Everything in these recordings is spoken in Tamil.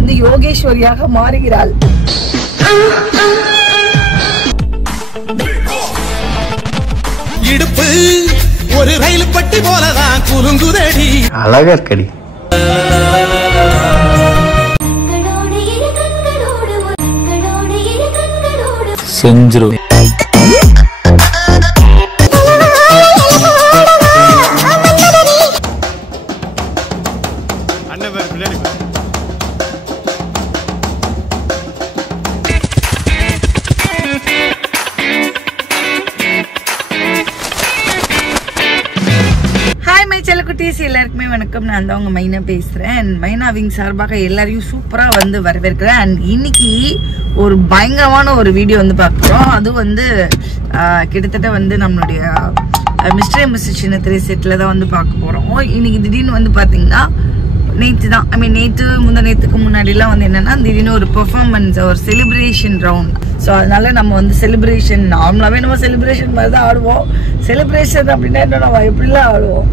வந்து யோகேஸ்வரியாக மாறுகிறாள். இடுப்பு ஒரு ரயில் பட்டி போலதான் குலுங்குதடி. அழகா இருக்கடி. செஞ்சிரும். எல்லாருக்குமே வணக்கம். நான் தான் உங்க மைனா பேசுறேன். மைனாவிங் சார்பாக எல்லாரையும் சூப்பரா வந்து வரவேற்கிறேன். அண்ட் இன்னைக்கு ஒரு பயங்கரமான ஒரு வீடியோ வந்து பார்க்குறோம். அது வந்து கிட்டத்தட்ட வந்து நம்மளுடைய மிஸ்டர் மிஸ் சின்னத்திரை செட்டில் தான் வந்து பார்க்க போகிறோம். இன்னைக்கு திடீர்னு வந்து பார்த்தீங்கன்னா நேற்று தான் நேற்று நேற்றுக்கு முன்னாடிலாம் வந்து என்னன்னா திடீர்னு ஒரு பெர்ஃபார்மன்ஸ், ஒரு செலிப்ரேஷன் ரவுண்ட். ஸோ அதனால நம்ம வந்து செலிப்ரேஷன் நார்மலாகவே நம்ம செலிப்ரேஷன் மாதிரி தான் ஆடுவோம். செலிப்ரேஷன் அப்படின்னா என்ன நம்ம எப்படிலாம் ஆடுவோம்,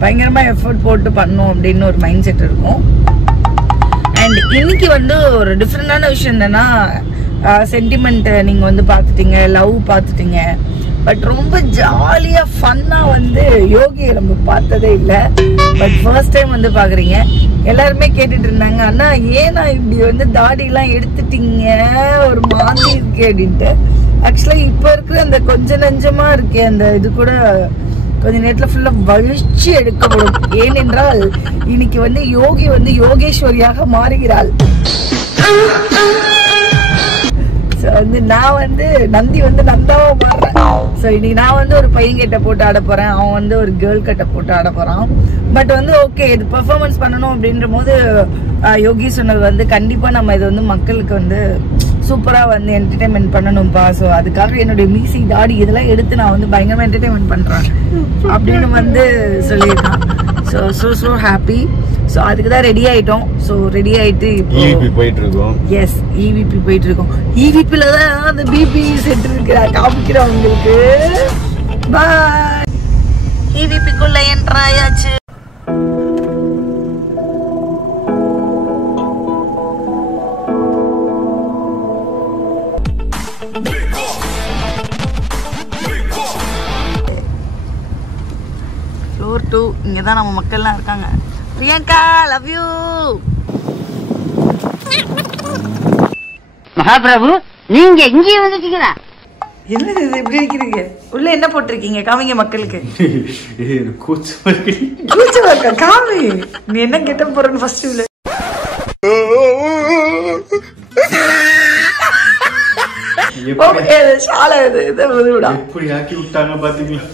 பயங்கரமா எஃபர்ட் போட்டு பண்ணோம் அப்படின்னு ஒரு மைண்ட் செட் இருக்கும். அண்ட் இன்னைக்கு வந்து ஒரு டிஃப்ரெண்டான விஷயம் என்னன்னா, சென்டிமெண்ட் நீங்க வந்து பார்த்துட்டீங்க, லவ் பார்த்துட்டீங்க. பட் ரொம்ப ஜாலியா ஃபன்னா வந்து யோகியை நம்ம பார்த்ததே இல்லை. பட் ஃபர்ஸ்ட் டைம் வந்து பாக்குறீங்க. எல்லாருமே கேட்டுட்டு இருந்தாங்க, அண்ணா ஏன்னா இப்படி வந்து தாடியெல்லாம் எடுத்துட்டீங்க, ஒரு மாதிரி இருக்கு அப்படின்ட்டு. ஆக்சுவலா இப்ப இருக்கிற அந்த கொஞ்சம் நஞ்சமா இருக்கே அந்த இது கூட கொஞ்ச நேரத்துல ஃபுல்லா வலிச்சு எடுக்கப்படும். ஏனென்றால் இன்னைக்கு வந்து யோகி வந்து யோகேஸ்வரியாக மாறுகிறாள். வந்து நான் வந்து நந்தி வந்து நந்தாவா மாறுறேன். ஸோ இன்னைக்கு நான் வந்து ஒரு பையன் கிட்ட போட்டு ஆட போறேன், அவன் வந்து ஒரு கேர்ள் கிட்ட போட்டு ஆட போறான். பட் வந்து ஓகே, இது பெர்ஃபார்மன்ஸ் பண்ணணும் அப்படின்ற போது யோகி சொன்னது வந்து கண்டிப்பா நம்ம இது வந்து மக்களுக்கு வந்து சூப்பரா வந்து என்டர்டைன்மெண்ட் பண்ணணும்பா. ஸோ அதுக்காக என்னுடைய மீசி தாடி இதெல்லாம் எடுத்து நான் வந்து பயங்கரமா என்டர்டைன்மெண்ட் பண்றேன் அப்படின்னு வந்து சொல்லியிருக்கான். So happy. ஸோ அதுக்கு தான் ரெடி ஆயிட்டோம். ஸோ ரெடி ஆயிட்டு இப்போ போயிட்டு இருக்கோம். எஸ், இவிபி போயிட்டு இருக்கோம். இவிபில தான் அந்த பிபி செட் இருக்கிற காமிக்கிறோம் உங்களுக்கு. பாய். இவிபிக்குள்ள என்ட்ராயாச்சு. ஃப்ளோர் 2 இங்க தான் நம்ம மக்கள்லாம் இருக்காங்க. Priyanka love you. மகாபிரபு நீங்க இங்கே வந்துட்டீங்களா? என்னது இது எப்படி இருக்கிறீங்க? உள்ள என்ன போட்டிருக்கீங்க காமிங்க மக்களுக்கு. கூச்சமா இருக்கா? காமி, நீ என்ன கெட்ட போறன்னு ஃபர்ஸ்ட் உள்ள. ஷாலா இது எப்படி ஆக்கி விட்டாங்க பாத்தீங்களா?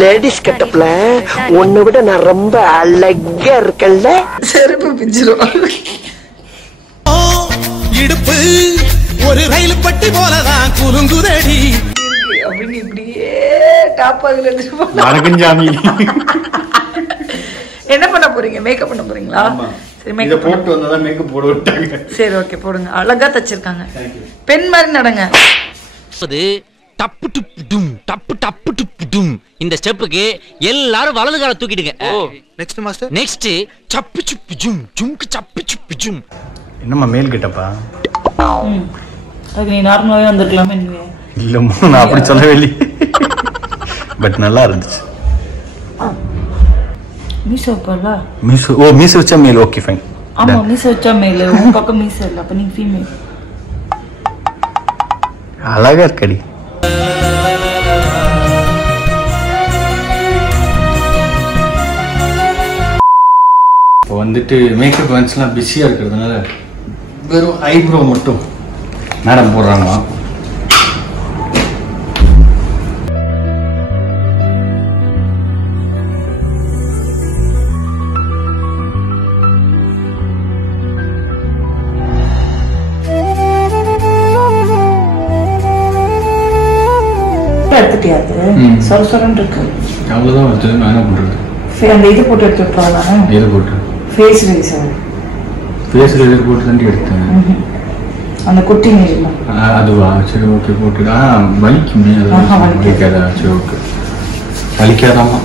லேடிஸ் கட்டப்ல உன்னை விட நான் ரொம்ப அழகா இருக்கல்ல. செருப்பு பிஞ்சிரும். இடுப்பு ஒரு ரயில் பட்டி போலதான் குலுங்குதடி. அப்படின்னு இப்படியே டாப் ஆகுல என்ன பண்ண போறீங்க? மேக்கப் பண்ண போறீங்களா? சரி, மேக்கப் போட்டு வந்தா மேக்கப் போட விட்டாங்க. சரி ஓகே, போடுங்க. அழகா தச்சிருக்காங்க. பெண் மாதிரி நடங்க. டப்பு டுப் டும் டப்பு டப்பு டுப் டும். இந்த ஸ்டெப்புக்கு எல்லாரும் வலது கால தூக்கிடுங்க. Next master. நெக்ஸ்ட் சப்பு சுப்பு ஜும் ஜும்க்கு சப்பு சுப்பு ஜும். என்னம்மா மேல் கிட்டப்பா? அது நீ நார்மலாவே வந்திருக்கலாமே. இல்லம்மா, நான் அப்படி சொல்லவே இல்லை. பட் நல்லா இருந்துச்சு. மீசோ போல. மீசோ, ஓ மீசோ வச்சா மேல். Okay fine. ஆமா, மீசோ வச்சா மேல். உன் பக்கம் மீசோ இல்ல, அப்ப நீ ஃபீமேல். அழகா இருக்கடி. இப்போ வந்துட்டு மேக்கப் ஒன்ஸ்லாம் பிஸியாக இருக்கிறதுனால வெறும் ஐப்ரோ மட்டும் மேடம் போடுறாங்களா. சொரசொரன்னு இருக்கு. அவ்வளோதான் வருது. நான் என்ன பண்ணுறது? அந்த இது போட்டு எடுத்து விட்டுருவாங்க. எது போட்டு? ஃபேஸ் ரேசர் போட்டு தான் எடுத்தேன். அந்த குட்டி நீர் அதுவா? சரி ஓகே, போட்டு வலிக்குமே. வலிக்காதா? சரி ஓகே, வலிக்காதாமா.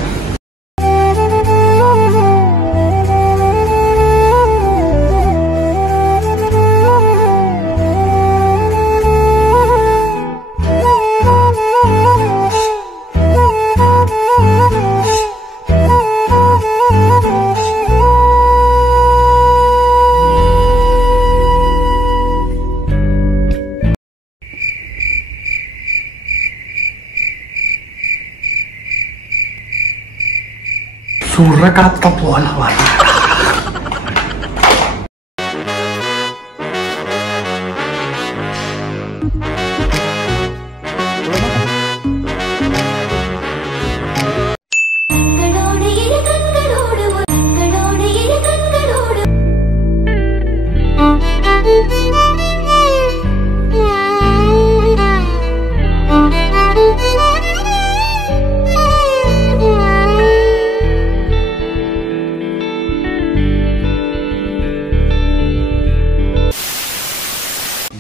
புறக்காத்த போல வர.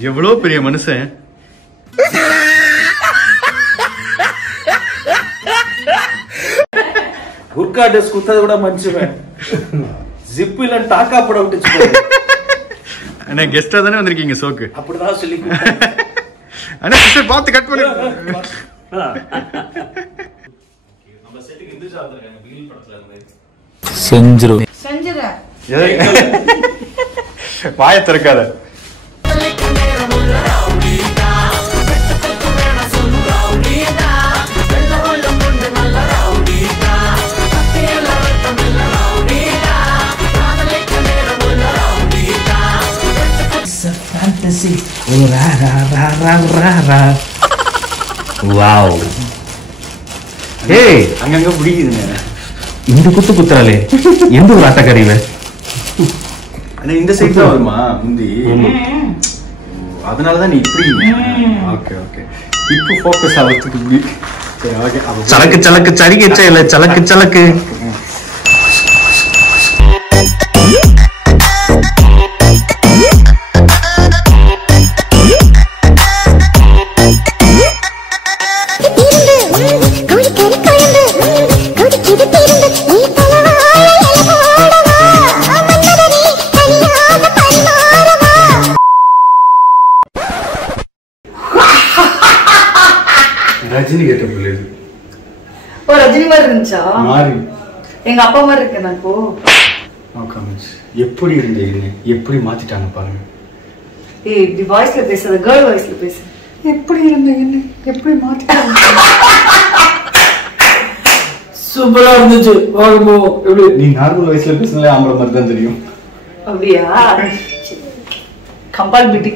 எவ்வளவு பெரிய மனுஷன். குர்கா ட்ரெஸ் குத்தத விட மனுஷன் ஜிப் இல்ல டாக்கா போட விட்டுச்சு. அண்ணா கெஸ்டா தானே வந்திருக்கீங்க சோக்கு. அப்படிதான் சொல்லி அண்ணா சிஸ்டர் பார்த்து கட் பண்ணு. நம்ம செட்டுக்கு இந்துஜா வந்திருக்காங்க பிகில் படத்துல இருந்து. செஞ்சுறேன். வாய திறக்காத. வாவ். ஏய் அங்கங்க பிடிக்குதுங்க. இந்த குத்து குத்துறாளே எந்த ஒரு ஆட்டக்காரிவ? அண்ணா இந்த சைடு தான் வருமா முந்தி? அதனாலதான் நீ இப்படி. Okay okay. இப்போ ஃபோக்கஸ் ஆகிறதுக்கு இப்படி. சரி ஓகே. சலக்கு சலக்கு சரிகச்ச இல்ல சலக்கு சலக்கு. ரஜினி கேட்ட பிள்ளை ஓ ரஜினி மாதிரி இருந்துச்சா? மாறி எங்க அப்பா மாதிரி இருக்கேன் நான் இப்போ. எப்படி இருந்தீங்க எப்படி மாத்திட்டாங்க பாருங்க. ஏய் இப்படி வாய்ஸ்ல பேசாத, கேர்ள் வாய்ஸ்ல பேசு. எப்படி இருந்தீங்க எப்படி மாத்திட்டாங்க? சூப்பரா இருந்துச்சு. வாங்கோ எப்படி? நீ நார்மல் வயசுல பேசினாலே ஆம்பளை மாதிரி தான் தெரியும். அப்படியா? கம்பேட்டபிலிட்டி.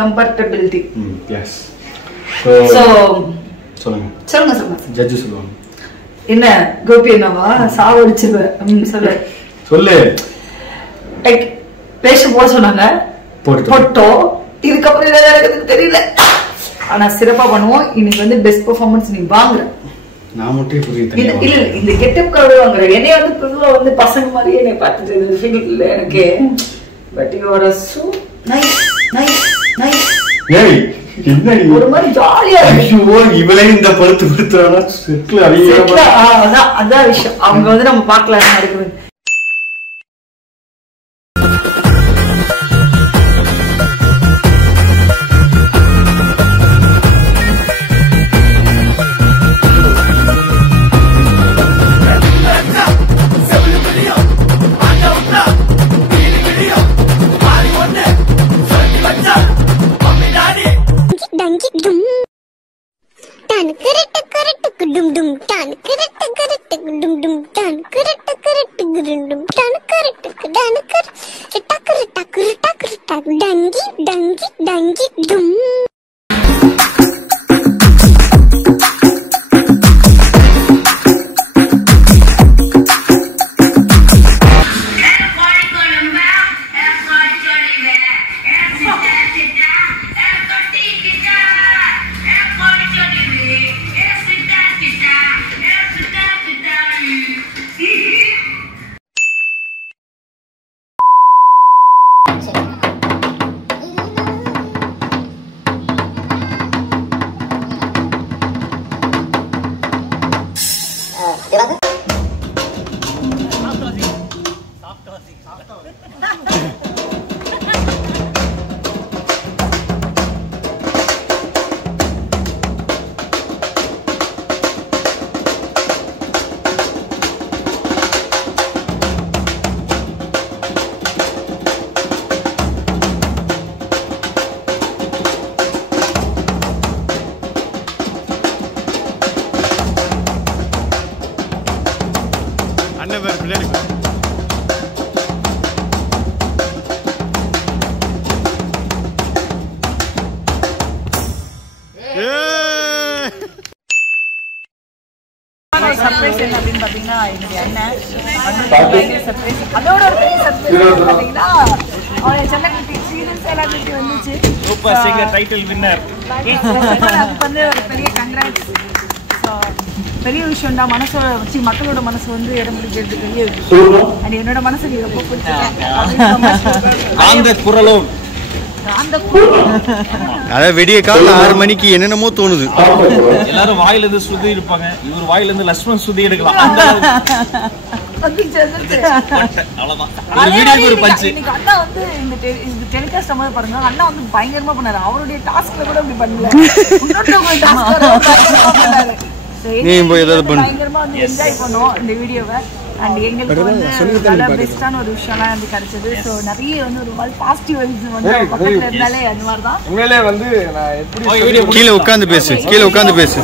கம்பேட்டபிலிட்டி. எஸ். சோ சொல்லுங்க சொல்லுங்க சொல்லுங்க. ஜட்ஜ் சொல்லுவாங்க. என்ன கோபி என்னவா சாவடிச்சிருவேன் சொல்லு சொல்லு. பேச போட சொன்னாங்க போட்டோம். இதுக்கப்புறம் என்ன நடக்குதுன்னு தெரியல. ஆனா சிறப்பா பண்ணுவோம். இன்னைக்கு வந்து பெஸ்ட் பெர்ஃபார்மன்ஸ் நீ வாங்குற. நான் மட்டும் புரியுது. இல்ல இந்த கெட்டப் கார்டு வாங்குற. என்னைய வந்து பொதுவா வந்து பசங்க மாதிரியே என்னை பார்த்துட்டு ஃபீல் இல்ல எனக்கு. But you are so nice nice nice. ஏய் என்ன நீ ஒரு மாதிரி ஜாலியா இருக்கு. ஐயோ இவளே இந்த பழுத்து கொடுத்துறானா செட்ல அடியே. அதான் விஷயம். அவங்க வந்து நம்ம பார்க்கலாம் நடக்குது. சர்ப்ரைஸ் என்ன அப்படின்னு பாத்தீங்கன்னா என்னுடைய அண்ணன் சர்ப்ரைஸ். அதோட ஒரு பெரிய சர்ப்ரைஸ் பாத்தீங்கன்னா அவருடைய செல்லக்குட்டி சீரியஸ் செல்லக்குட்டி வந்துச்சு. Super singer title winner. அதுக்கு வந்து ஒரு பெரிய கங்க்ராட்ஸ். பெரிய விஷயம் தான். மனசோட வச்சு மக்களோட மனசு வந்து இடம் பிடிக்கிறது பெரிய விஷயம். அண்ட் என்னோட மனசுக்கு ரொம்ப பிடிச்சிருக்கேன். அந்த குரலும் அதான் விடிய காலைல 6 மணிக்கு என்னென்னமோ தோணுது. எல்லாரும் வாயில இருந்து சுதி இருப்பாங்க, இவர் வாயில இருந்து லட்சுமண் சுதி எடுக்கலாம். அண்ணா வந்து இந்த டெலிகாஸ்ட் பாருங்க, அண்ணா வந்து பயங்கரமா பண்ணாரு. அவருடைய டாஸ்க்ல கூட அப்படி பண்ணல. பயங்கரமா வந்து என்ஜாய் பண்ணோம் இந்த வீடியோவை. அண்ட் எங்களுக்கு வந்து நல்ல பெஸ்டான ஒரு விஷயம்லாம் வந்து கிடைச்சது. ஸோ நிறைய வந்து ஒரு மாதிரி பாசிட்டிவ் வைப்ஸ் வந்து பக்கத்துல இருந்தாலே அந்த மாதிரி தான். உண்மையிலே வந்து நான் எப்படி கீழே உட்காந்து பேசு, கீழே உட்காந்து பேசு.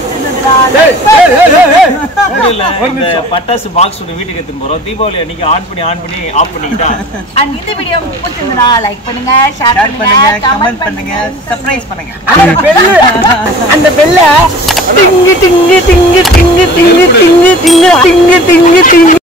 பட்டாசு பாக்ஸ் வீட்டுக்கு எடுத்துட்டு போறோம். தீபாவளி அன்னைக்கு ஆன் பண்ணி ஆஃப் பண்ணிக்கிட்டா. அண்ட் இந்த வீடியோ பிடிச்சிருந்தா லைக் பண்ணுங்க, ஷேர் பண்ணுங்க, கமெண்ட் பண்ணுங்க, சர்ப்ரைஸ் பண்ணுங்க. அந்த பெல்ல டிங்கு டிங்கு டிங்கு டிங்கு டிங்கு டிங்கு டிங்கு டிங்கு டிங்கு டிங்கு